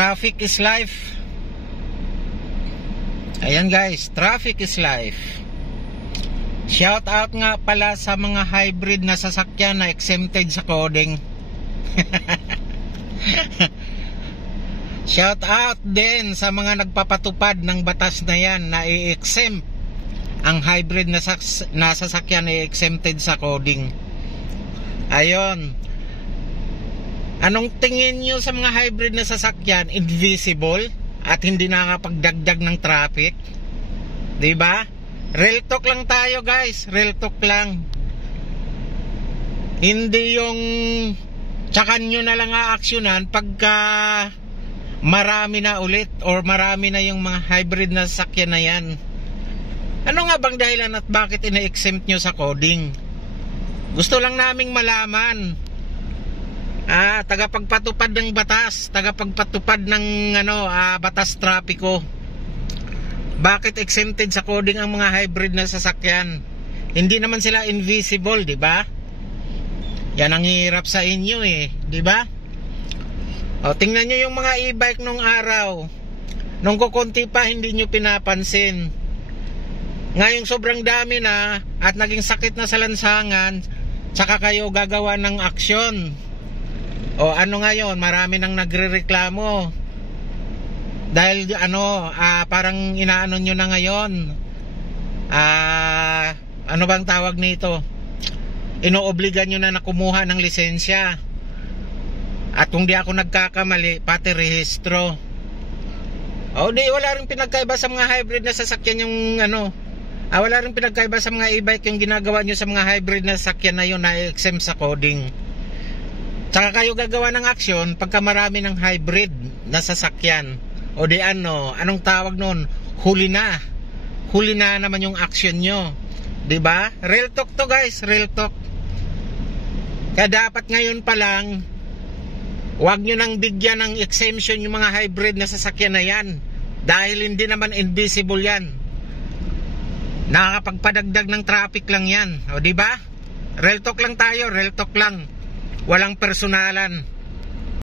Traffic is life. Ayan guys, traffic is life. Shout out nga pala sa mga hybrid na sasakyan na exempted sa coding. Shout out din sa mga nagpapatupad ng batas na yan na i-exempt ang hybrid na sasakyan na exempted sa coding. Ayon. Anong tingin nyo sa mga hybrid na sasakyan? Invisible at hindi nakakapagdagdag ng traffic? Diba? Real talk lang tayo guys, real talk lang. Hindi yung tsakan nyo na lang aaksyonan pagka marami na ulit or marami na yung mga hybrid na sasakyan na yan. Ano nga bang dahilan at bakit ina-exempt nyo sa coding? Gusto lang naming malaman. Tagapagpatupad ng batas, tagapagpatupad ng batas trapiko. Bakit exempted sa coding ang mga hybrid na sasakyan? Hindi naman sila invisible, di ba? Yan ang hirap sa inyo di ba? O, tingnan nyo yung mga e-bike nung araw. Nung kukunti pa, hindi nyo pinapansin. Ngayong sobrang dami na at naging sakit na sa lansangan, tsaka kayo gagawa ng aksyon. O ano ngayon, marami nang nagrereklamo. Dahil parang inaano nyo na ngayon. Ano bang tawag nito? Inoobligan nyo na kumuha ng lisensya. At kung di ako nagkakamali, pati rehistro. O di, wala rin pinagkaiba sa mga hybrid na sasakyan yung wala rin pinagkaiba sa mga e-bike yung ginagawa nyo sa mga hybrid na sasakyan na yun na exempt sa coding. Tsaka kayo gagawa ng aksyon pagka marami ng hybrid na sasakyan. O di anong tawag nun? Huli na. Huli na naman yung aksyon nyo. Diba? Real talk to guys, real talk. Kaya dapat ngayon pa lang, huwag nyo nang bigyan ng exemption yung mga hybrid na sasakyan na yan. Dahil hindi naman invisible yan. Nakakapagpadagdag ng traffic lang yan. O diba? Real talk lang tayo, real talk lang. Walang personalan.